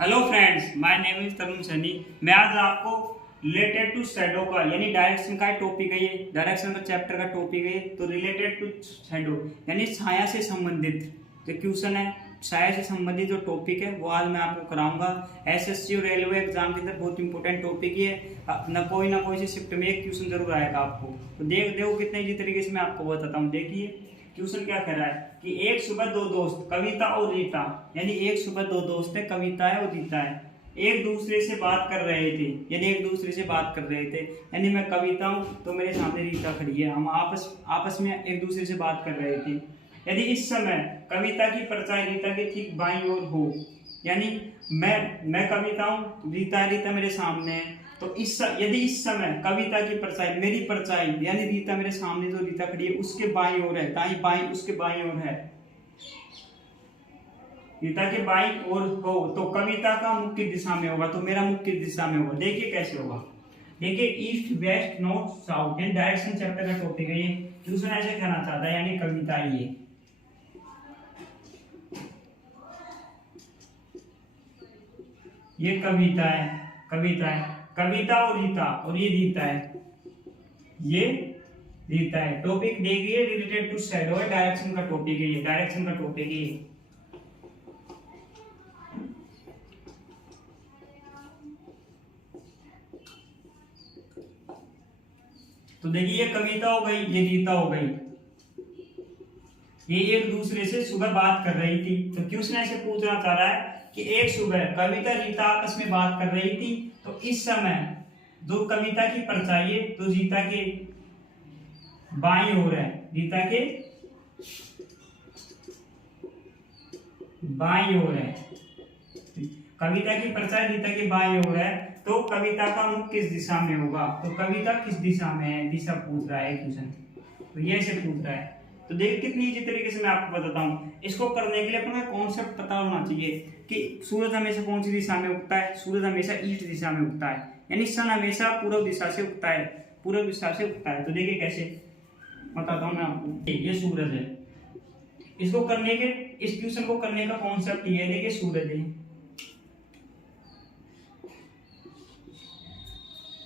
Hello friends, my name is Tarun Saini. मैं आज आपको रिलेटेड टू शैडो का यानी डायरेक्शन का टॉपिक है। ये डायरेक्शन का चैप्टर का टॉपिक है। तो रिलेटेड टू शैडो यानी छाया से संबंधित जो क्वेश्चन है, छाया से संबंधित जो टॉपिक है वो आज मैं आपको कराऊंगा। एसएससी और रेलवे एग्जाम के अंदर बहुत इंपॉर्टेंट टॉपिक ही है। ना कोई से शिफ्ट में एक क्वेश्चन जरूर आएगा आपको। तो देखो कितने इजी तरीके से मैं आपको बताता हूँ। देखिए क्वेश्चन क्या कह रहा है कि एक सुबह दो दोस्त कविता और रीता, यानी एक सुबह दो दोस्त है, कविता है और रीता है, एक दूसरे से बात कर रहे थे। यानी एक दूसरे से बात कर रहे थे, यानी मैं कविता हूँ तो मेरे सामने रीता खड़ी है, हम आपस में एक दूसरे से बात कर रहे थे। यदि इस समय कविता की परछाई रीता के ठीक बाईं ओर हो, यानी मैं कविता हूँ, रीता मेरे सामने है, तो यदि इस समय कविता की परछाई, मेरी परछाई यानी रीता मेरे सामने जो रीता खड़ी है उसके बाईं ओर है, दाईं बाईं उसके बाईं ओर है, रीता के बाईं ओर हो, तो कविता का मुख किस दिशा में होगा, तो मेरा मुख किस दिशा में होगा। देखिए कैसे होगा। देखिए ईस्ट वेस्ट नॉर्थ साउथ यानी डायरेक्शन चैप्टर का टॉपिक है ये। क्वेश्चन ऐसे कहना चाहता है यानी कविता ये कविता है कविता और रीता, और ये रीता है, ये रीता है। टॉपिक देखिए रिलेटेड टू शैडो है, डायरेक्शन का टॉपिक है ये, डायरेक्शन का टॉपिक है ये। तो देखिए ये कविता हो गई, ये रीता हो गई, ये एक दूसरे से सुबह बात कर रही थी। तो क्वेश्चन ऐसे पूछना चाह रहा है कि एक सुबह कविता रीता आपस में बात कर रही थी, तो इस समय जो कविता की परछाई है तो रीता के बाईं ओर है, रीता के बाईं ओर है, कविता की परछाई रीता के बाईं ओर है, तो कविता का मुख किस दिशा में होगा, तो कविता किस दिशा में है, दिशा पूछ रहा है क्वेश्चन। तो ये ऐसे पूछ रहा है। तो देखिए कितनी इजी तरीके से मैं आपको बताता हूँ। इसको करने के लिए अपना कॉन्सेप्ट पता होना चाहिए कि सूरज हमेशा कौन सी दिशा में उगता है। सूरज हमेशा ईस्ट दिशा में उगता है, यानी सन हमेशा पूर्व दिशा से उगता है, पूर्व दिशा से उगता है। तो देखिए कैसे बताता हूँ मैं आपको। ये सूरज है, इसको करने के, इस क्वेश्चन को करने का कॉन्सेप्ट ये है। देखिए सूरज है,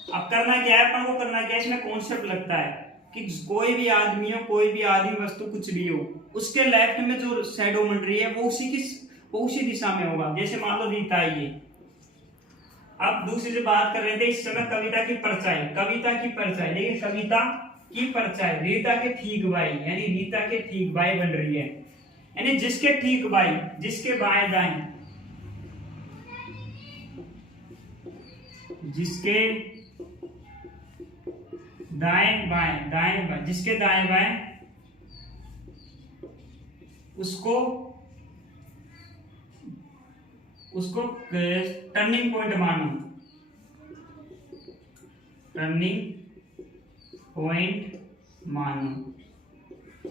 अब करना क्या है, अपन को करना क्या है, इसमें कॉन्सेप्ट लगता है कि कोई भी आदमी हो, कोई भी आदमी वस्तु कुछ भी हो, उसके लेफ्ट में जो शैडो बन रही है वो उसी दिशा में होगा। जैसे मान लो रीता है ये, अब दूसरे से बात कर रहे थे, इस समय कविता की परछाई देखिए कविता की परछाई रीता के ठीक बाई, यानी रीता के ठीक बाई बन रही है, यानी जिसके ठीक बाई, जिसके बाएं दाएं, जिसके दाएं बाएं, जिसके दाएं बाएं उसको टर्निंग पॉइंट मानो,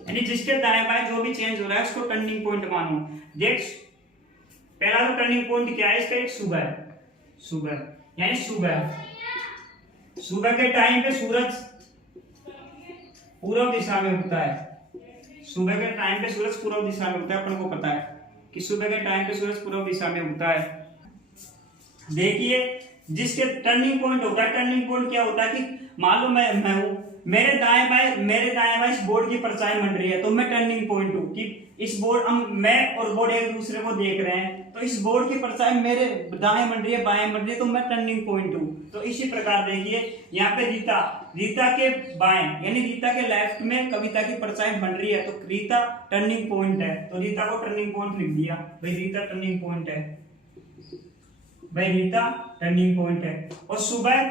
यानी जिसके दाएं बाएं जो भी चेंज हो रहा है उसको टर्निंग पॉइंट मानो। देख पहला तो टर्निंग पॉइंट क्या है इसका, एक सुबह यानी सुबह के टाइम पे सूरज पूर्व दिशा में उगता है। सुबह के टाइम पे सूरज पूर्व दिशा में उगता है, अपन को पता है कि सुबह के टाइम पे सूरज पूर्व दिशा में उगता है। देखिए जिसके टर्निंग पॉइंट होता है, टर्निंग पॉइंट क्या होता है कि मान लो मैं हूं, मेरे दाएं बाएं इस बोर्ड की परछाई बन रही है, तो मैं टर्निंग पॉइंट हूं कि इस बोर्ड, मैं और बोर्ड एक दूसरे को देख रहे हैं, तो इस बोर्ड की परछाई मेरे दाएं बन रही है, बाएं बन रही है, तो मैं टर्निंग पॉइंट हूं। तो इसी प्रकार देखिए यहाँ पे रीता के बाएं यानी रीता के लेफ्ट में कविता की परछाई बन रही है, तो रीता टर्निंग पॉइंट है, तो रीता को टर्निंग पॉइंट लिख दिया। भाई रीता टर्निंग पॉइंट है, रीता टर्निंग पॉइंट है। और सुबह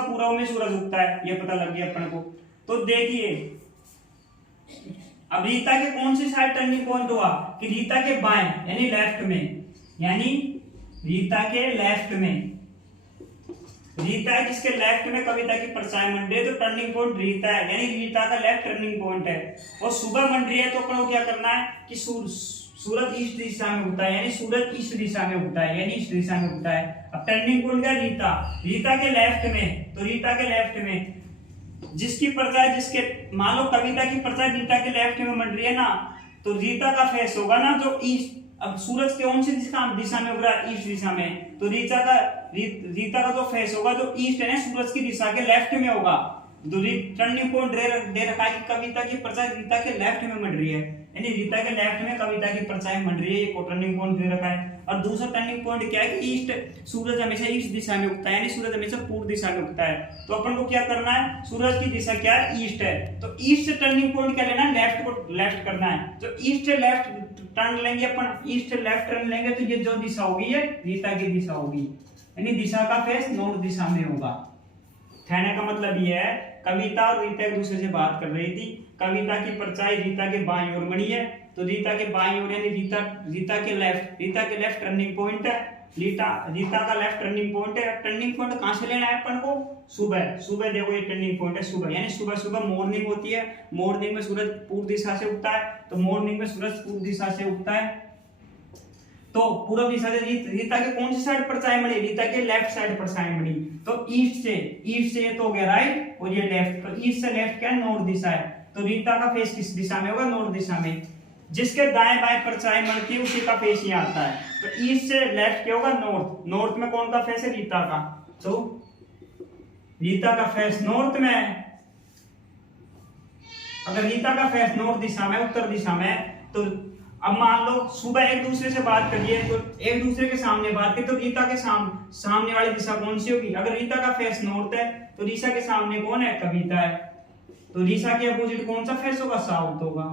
पूर्व में सूरज उगता है, ये पता लग गया अपन को। तो देखिए अब रीता के कौन सी साइड टर्निंग पॉइंट हुआ कि रीता के बाएं यानी लेफ्ट में, यानी रीता के लेफ्ट में, रीता है जिसके लेफ्ट में कविता की परछाई बन रही है, तो टर्निंग पॉइंट रीता है, यानी रीता का लेफ्ट टर्निंग पॉइंट है। और सुबह बन रही है तो अपन को क्या करना है कि सूरज ईस्ट दिशा में उगता है, यानी सूरज ईस्ट दिशा में उगता है, यानी ईस्ट दिशा में उगता है। अब टर्निंग पॉइंट क्या, रीता के लेफ्ट में, तो रीता के लेफ्ट में जिसकी परछाई, जिसके मान लो कविता की परछाई रीता के लेफ्ट में बन रही है ना, तो रीता का फेस होगा ना जो ईस्ट अब सूरज कौन सी दिशा में उग रहा है? ईस्ट दिशा में। तो रीता का जो फेस होगा जो ईस्ट है ना सूरज की दिशा के लेफ्ट में होगा। तो टर्निंग पॉइंट दे रखा है कि कविता की परछाई रीता के लेफ्ट में मंड रही है, यानी रीता के लेफ्ट में कविता की परछाई मंड रही है, ये टर्निंग पॉइंट दे रखा है। और दूसरा टर्निंग पॉइंट क्या है कि ईस्ट, सूरज हमेशा ईस्ट दिशा में उगता है, यानी सूरज हमेशा पूर्व दिशा में उगता है। तो अपन को क्या करना है, सूरज की दिशा क्या है? ईस्ट है। तो ईस्ट से टर्निंग पॉइंट क्या लेना है? लेफ्ट को लेफ्ट करना है। तो ईस्ट से लेफ्ट टर्न लेंगे अपन, ईस्ट से लेफ्ट टर्न लेंगे तो ये जो दिशा होगी ये रीता की दिशा होगी, यानी दिशा का फेस नॉर्थ दिशा में होगा। कहने का मतलब ये है कविता और रीता एक दूसरे से बात कर रही थी। कविता की परछाई रीता के बाईं ओर बनी है, तो रीता के बाईं ओर यानी रीता के लेफ्ट टर्निंग पॉइंट है। रीता का लेफ्ट टर्निंग पॉइंट है। टर्निंग पॉइंट कहां से लेना है अपन को? सुबह देखो ये टर्निंग पॉइंट है सुबह, यानी सुबह मॉर्निंग होती है। मॉर्निंग में सूरज पूर्व दिशा से उगता है, तो मॉर्निंग में सूरज पूर्व दिशा से उगता है। तो पूर्व दिशा से रीता के कौन सी साइड परछाई मड़ी? रीता के लेफ्ट साइड परछाई मड़ी। तो ईस्ट से ये तो हो गया राइट और ये लेफ्ट, तो ईस्ट से लेफ्ट क्या है? नॉर्थ दिशा है। तो रीता का फेस किस दिशा में होगा? नॉर्थ दिशा में। जिसके दाएं बाएं परछाई मड़ती है उसी का फेस यहाँ आता है। तो ईस्ट से लेफ्ट क्या होगा? नॉर्थ। नॉर्थ में कौन का फेस है? रीता का। तो रीता का फेस नॉर्थ में है। अगर रीता का फेस नॉर्थ दिशा में, उत्तर दिशा में, तो अब मान लो सुबह एक दूसरे से बात करिए, तो एक दूसरे के सामने बात करिए, तो रीता के सामने वाली दिशा कौन सी होगी? अगर रीता का फेस नॉर्थ है तो रीता के सामने कौन है? कविता है। तो रीता के अपोजिट कौन सा फेस होगा? साउथ होगा।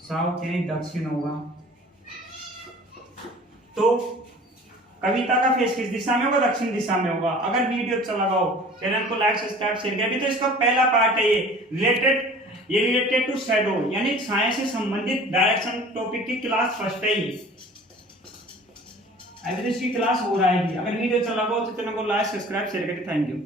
साउथ यानी दक्षिण होगा। तो कविता का फेस किस दिशा में होगा? दक्षिण दिशा में होगा। अगर वीडियो अच्छा लगा हो चैनल को लाइक सब्सक्राइब शेयर करिए। तो इसका पहला पार्ट है ये रिलेटेड टू शैडो, यानी छाया से संबंधित डायरेक्शन टॉपिक की क्लास फर्स्ट है ये। अभी तो इसकी क्लास हो रहा है। अगर वीडियो अच्छा लगा हो तो चैनल को लाइक सब्सक्राइब शेयर करिए। Thank you.